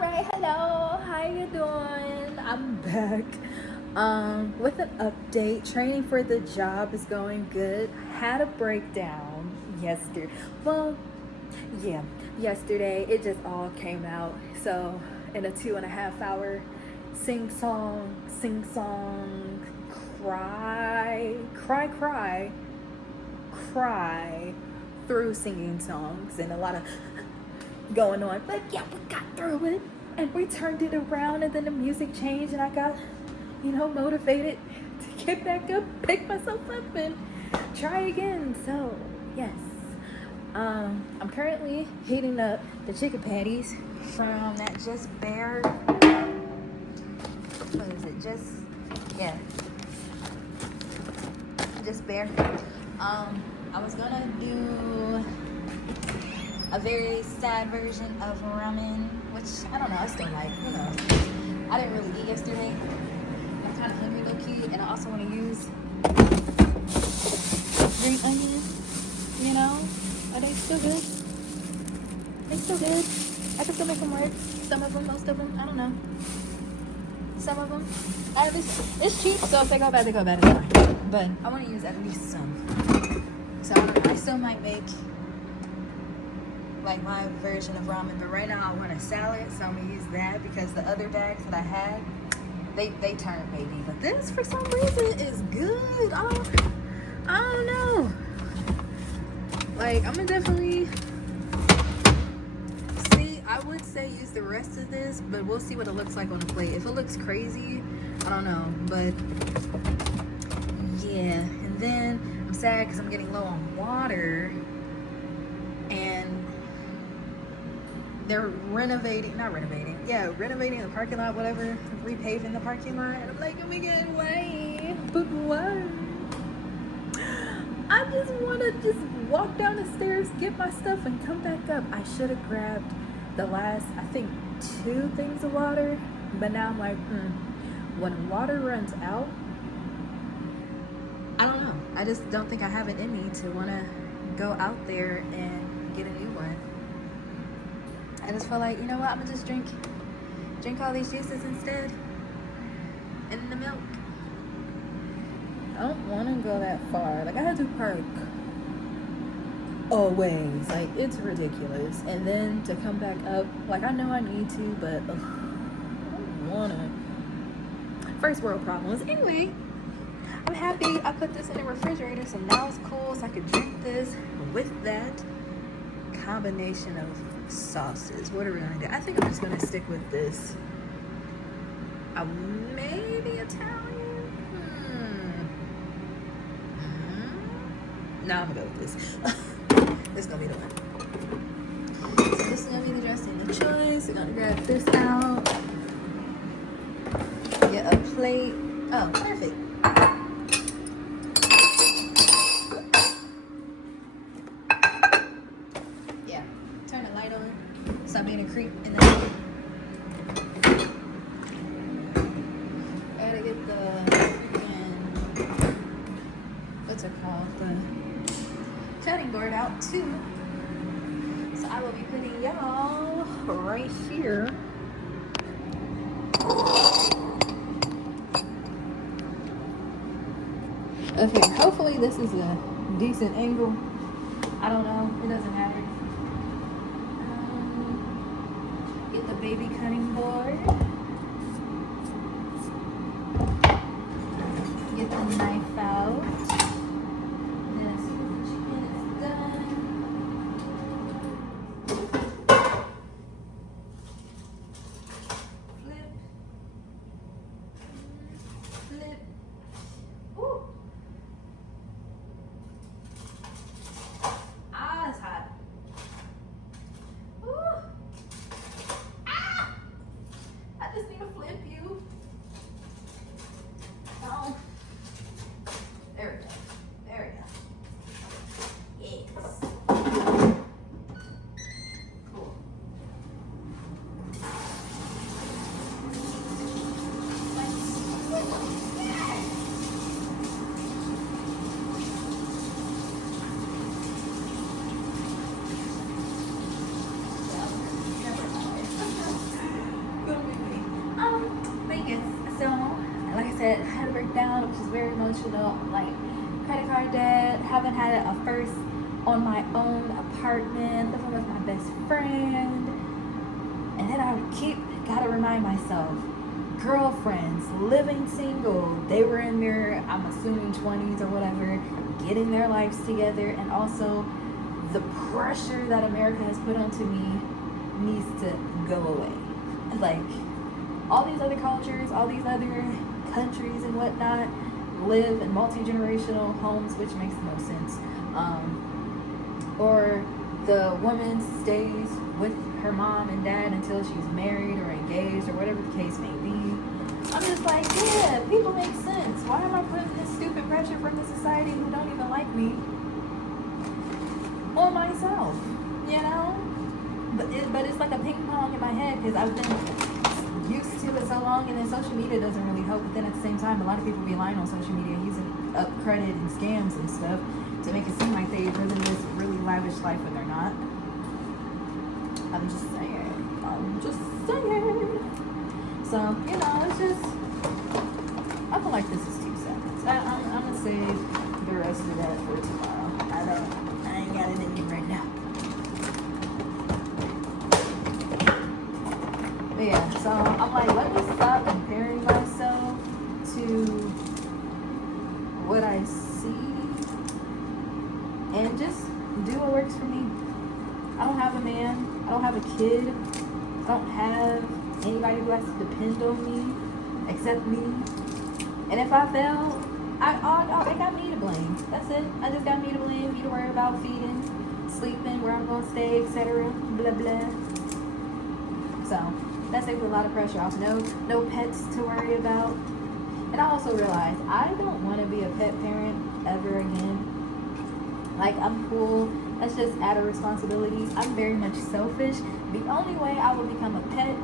right, hello, how you doing? I'm back with an update. Training for the job is going good. Had a breakdown yesterday. Well, yeah, yesterday it just all came out. So in a 2.5 hour sing song, cry through singing songs and a lot of going on. But yeah, we got through it and we turned it around, and then the music changed and I got, motivated to get back up, pick myself up and try again. So yes, I'm currently heating up the chicken patties from that Just Bare, what is it, Just Bare. I was gonna do a very sad version of ramen, which I don't know, I still like, who knows. I didn't really eat yesterday. I'm kind of hungry low key, and I also want to use green onion, Are they still good? They still good. I can still make them work. Some of them, most of them, I don't know. Some of them. At least, it's cheap, so if they go bad, they go bad. It's fine. But I want to use at least some. So I still might make like my version of ramen, but right now I want a salad, so I'm gonna use that because the other bags that I had, they turned maybe, but this for some reason is good. I don't know. Like, I'm gonna definitely see. I would say use the rest of this, but we'll see what it looks like on the plate. If it looks crazy, I don't know, but yeah. And then I'm sad because I'm getting low on water, and they're renovating the parking lot, whatever, repaving the parking lot. And I'm like, let me get away. But why? I just want to just walk down the stairs, get my stuff, and come back up. I should have grabbed the last, I think, 2 things of water. But now I'm like, when water runs out, I don't know. I just don't think I have it in me to want to go out there and get a new one. I just feel like, you know what, I'm gonna just drink all these juices instead, and the milk. I don't want to go that far. Like, I had to park always. Like, it's ridiculous. And then to come back up, like, I know I need to, but I don't want to. First world problems. Anyway, I'm happy I put this in the refrigerator, so now it's cool, so I could drink this with that combination of sauces. What are we gonna do? I think I'm just gonna stick with this. Maybe Italian. No, I'm gonna go with this. This is gonna be the one. So this is gonna be the dressing of choice. We're gonna grab this out. Get a plate. Oh, perfect. Stop being a creep in the head. Gotta get the freaking, what's it called? The cutting board out too. So I will be putting y'all right here. Okay, hopefully this is a decent angle. I don't know, it doesn't matter. Get the baby cutting board. Get the knife out. Then as soon as the chicken is done, flip. Ooh. That's hot. Ooh. I just need to flip you. No. emotional, like credit card debt, haven't had a first on my own apartment, living with my best friend. And then I gotta remind myself, girlfriends, living single, they were in their, I'm assuming 20s or whatever, getting their lives together. And also the pressure that America has put onto me needs to go away. Like, all these other cultures, all these other countries and whatnot live in multi-generational homes, which makes no sense. Or the woman stays with her mom and dad until she's married or engaged or whatever the case may be. I'm just like, yeah, people make sense. Why am I putting this stupid pressure from the society who don't even like me on myself? You know? But it's like a ping pong in my head because I've been used to it so long, and then social media doesn't really help. But then at the same time, a lot of people relying on social media, using up credit and scams and stuff to make it seem like they're living this really lavish life when they're not. I'm just saying. So, you know, it's just, I feel like this is 2 seconds. I'm gonna save the rest of that for tomorrow. I ain't got it in me right now. But yeah, so I'm like, let me stop comparing myself to what I see and just do what works for me. I don't have a man. I don't have a kid. I don't have anybody who has to depend on me except me. And if I fail, I got me to blame. That's it. I just got me to blame. Me to worry about feeding, sleeping, where I'm going to stay, etc. Blah, blah. So that takes a lot of pressure off. No pets to worry about. And I also realized I don't want to be a pet parent ever again. Like, I'm cool. That's just added responsibilities. I'm very much selfish. The only way I will become a pet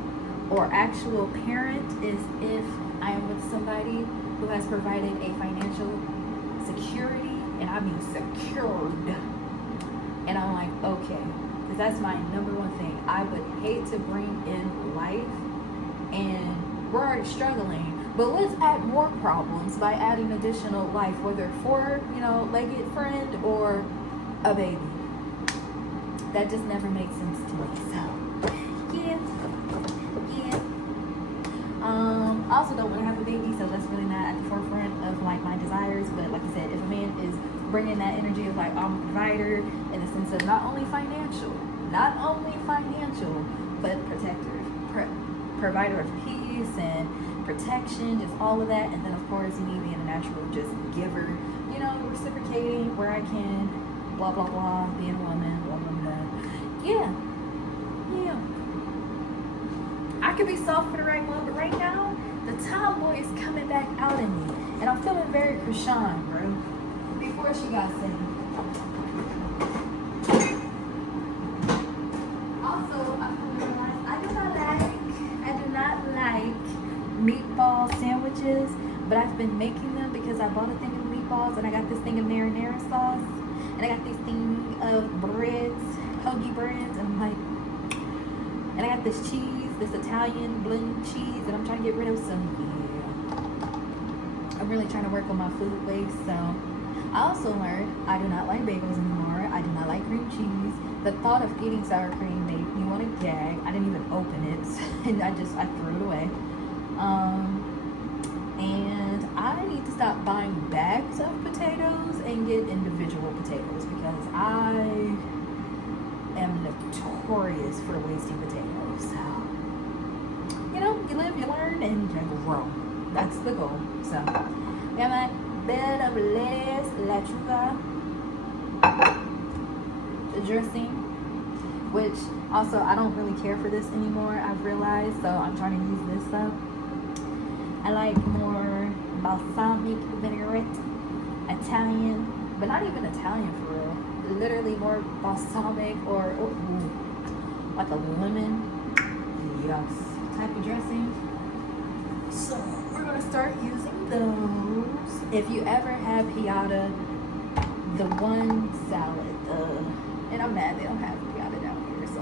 or actual parent is if I am with somebody who has provided a financial security, and I mean secured. And I'm like, okay, because that's my number one thing. I would hate to bring in life, and we're already struggling, but let's add more problems by adding additional life, whether for, legged friend or a baby. That just never makes sense to me. So, yeah. I also don't want to have a baby, so that's really not at the forefront of like my desires. But like I said, if a man is bringing that energy of like, I'm a provider in the sense of not only financial, but protector, provider of peace and protection, just all of that. And then of course, me being a natural just giver, reciprocating where I can, blah blah blah, being a woman, blah blah blah. Yeah. I could be soft for the right one, but right now the tomboy is coming back out in me, and I'm feeling very Krishan, bro. Before she got sick. Also, I do not like meatball sandwiches, but I've been making them because I bought a thing of meatballs, and I got this thing of marinara sauce, and I got this thing of breads, hoagie breads, and I'm like, and I got this cheese, this Italian blend cheese, and I'm trying to get rid of some. Yeah, I'm really trying to work on my food waste. So I also learned I do not like bagels anymore. I do not like cream cheese. The thought of eating sour cream made me want to gag. I didn't even open it, and I threw it away. And I need to stop buying bags of potatoes and get individual potatoes, because I am notorious for wasting potatoes. So, you live, you learn, and you grow. That's the goal. So, we have my bed of lettuce, lechuga, the dressing, which also I don't really care for this anymore, I've realized, so I'm trying to use this up. I like more balsamic vinaigrette, Italian, but not even Italian for real. Literally more balsamic or like a lemon, yes, type of dressing. So we're gonna start using those. If you ever have piata, the one salad, and I'm mad they don't have piata down here, so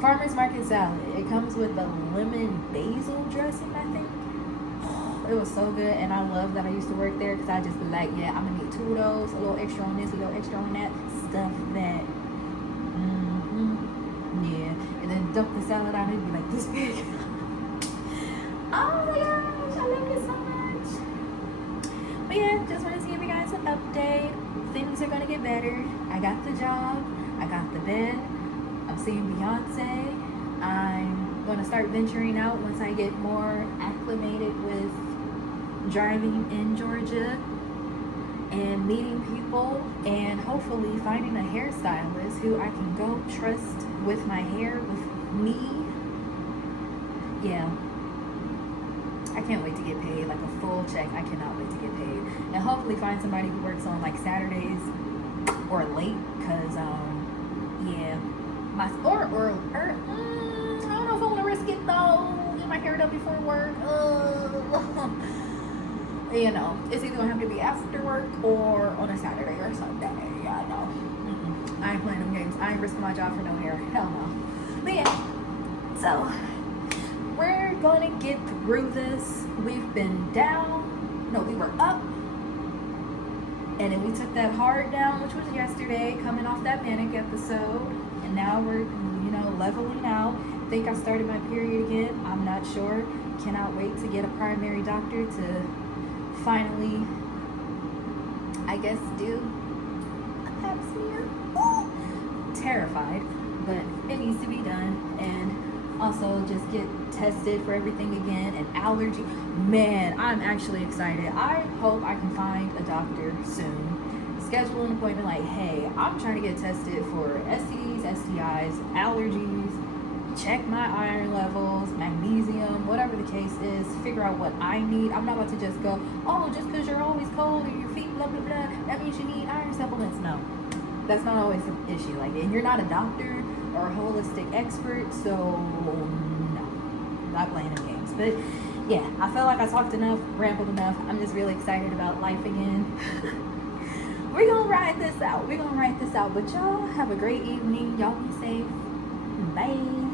Farmer's Market salad. It comes with a lemon basil dressing, I think. It was so good, and I love that I used to work there because I just be like, yeah, I'm gonna need 2 of those, a little extra on this, a little extra on that, stuff that. Yeah, and then dump the salad out and it'd be like this big. Oh my gosh, I love it so much. But yeah, just wanted to give you guys an update. Things are gonna get better. I got the job, I got the bed, I'm seeing Beyonce. I'm gonna start venturing out once I get more acclimated with driving in Georgia and meeting people, and hopefully finding a hairstylist who I can go trust with my hair, with me. Yeah, I can't wait to get paid, like a full check. I cannot wait to get paid, and hopefully find somebody who works on like Saturdays or late, cause yeah, my I don't know if I want to risk it though. Get my hair done before work. You know, it's either gonna have to be after work or on a Saturday or Sunday. Yeah, I know. I ain't playing them games. I ain't risking my job for no hair. Hell no. But yeah, so we're gonna get through this. We've been down. No, we were up. And then we took that hard down, which was yesterday, coming off that manic episode. And now we're, you know, leveling out. I think I started my period again. I'm not sure. Cannot wait to get a primary doctor to finally, I guess, do a pap smear. Ooh. Terrified, but it needs to be done. And also just get tested for everything again. And allergy, man, I'm actually excited. I hope I can find a doctor soon. Schedule an appointment like, hey, I'm trying to get tested for STDs, STIs, allergies, check my iron levels, magnesium, whatever the case is, figure out what I need. I'm not about to just go, oh, just because you're always cold or your feet blah blah blah, that means you need iron supplements. No, that's not always an issue. Like, and you're not a doctor or a holistic expert, so no, not playing in games. But yeah, I felt like I talked enough, rambled enough. I'm just really excited about life again. We're gonna ride this out. But y'all have a great evening. Y'all be safe. Bye.